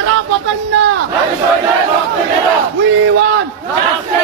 Shut up, Openna! We want justice!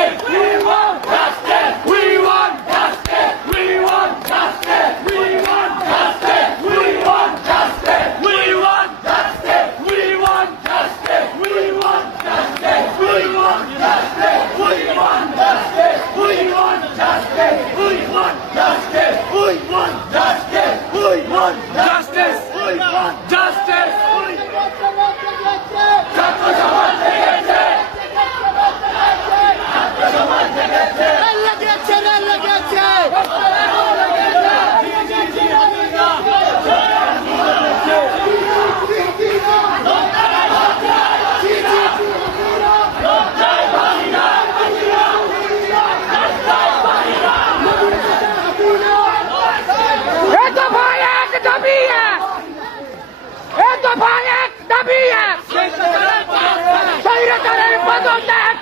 পদক এক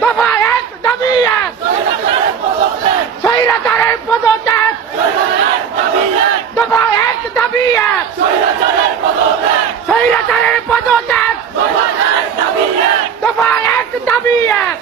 দফা এক দাবি এক স্বৈরাচারের এক দাবি এক স্বৈরাচারের পদক এক এক দাবি এক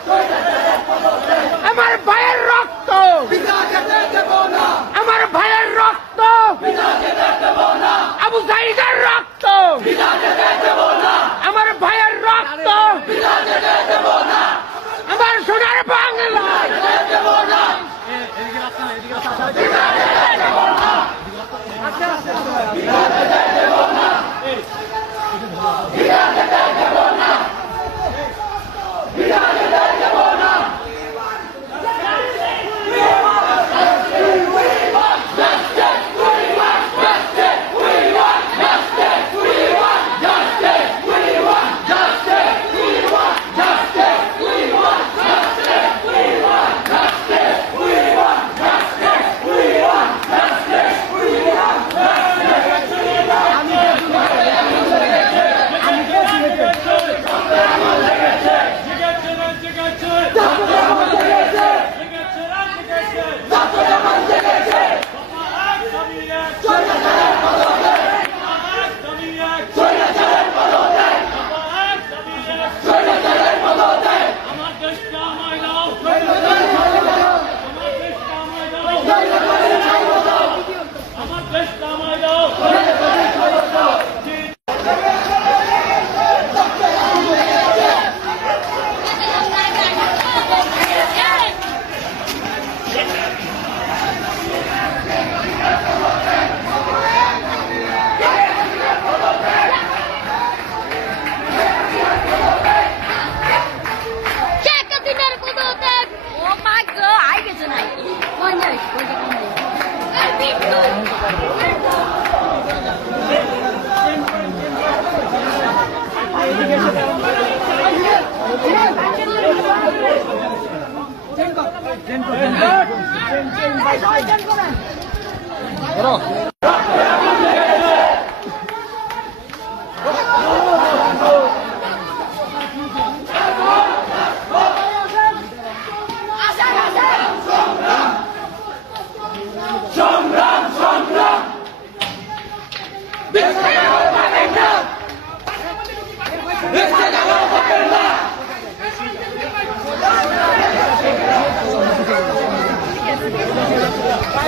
快走！快点过来。走。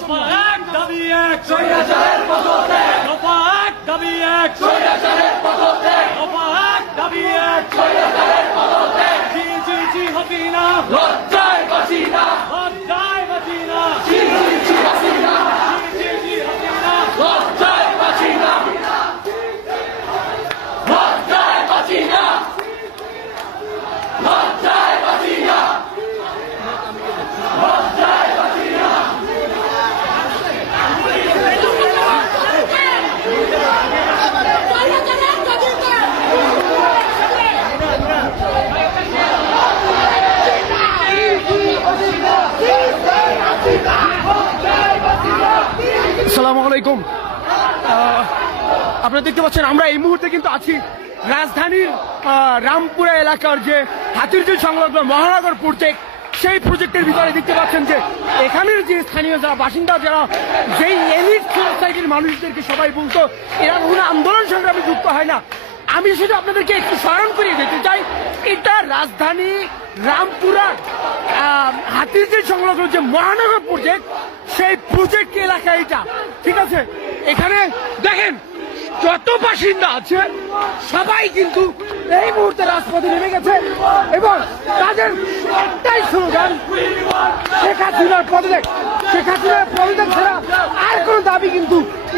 দফা এক দাবি এক স্বৈরাচারের পদত্যাগ দফা এক দাবি এক স্বৈরাচারের পদত্যাগ দফা এক দাবি এক স্বৈরাচারের পদত্যাগ জি জি জি হাসিনা লজ্জায় বাঁচি না লজ্জায় বাঁচি না জি জি জি হাসিনা জি জি জি হাসিনা লজ্জায় বাঁচি না লজ্জায় বাঁচি না লজ্জায় বাঁচি না আসসালামু আলাইকুম। আপনারা দেখতে পাচ্ছেন, আমরা এই মুহূর্তে কিন্তু আছি রাজধানীর রামপুরা এলাকার যে হাতিরঝিল সংলগ্ন মহানগর প্রজেক্ট সেই প্রজেক্টের ভিতরে দেখতে পাচ্ছেন যে এখানের যে স্থানীয় যারা বাসিন্দা, যারা যেই এলিট সোসাইটির মানুষদেরকে সবাই বলতো, এরা কোনো আন্দোলন সংগ্রামে যুক্ত হয় না। আমি শুধু আপনাদেরকে একটু স্মরণ করিয়ে দিতে চাই, এটা রাজধানী রামপুরা হাতিরঝিল সংলগ্ন যে মহানগর প্রজেক্ট সেই প্রজেক্ট এলাকা এটা ঠিক আছে? এখানে দেখেন, যত বাসিন্দা আছে, সবাই কিন্তু এই মুহূর্তে রাজপথে নেমে গেছে এবং তাদের একটাই স্লোগান শেখ হাসিনার পদত্যাগ। শেখ হাসিনার পদত্যাগ ছাড়া আর কোনো দাবি কিন্তু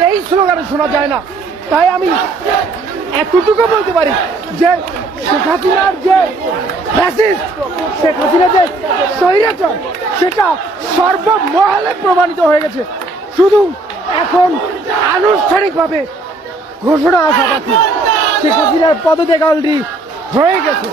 এই স্লোগানে শোনা যায় না। তাই আমি এতটুকু বলতে পারি যে শেখ হাসিনার যে শেখ হাসিনা যে স্বৈরাচার, সেটা সর্বমহলে প্রমাণিত হয়ে গেছে। শুধু এখন আনুষ্ঠানিকভাবে ঘোষণা আসা বাকি। শেখ হাসিনার পদত্যাগ অলরেডি হয়ে গেছে।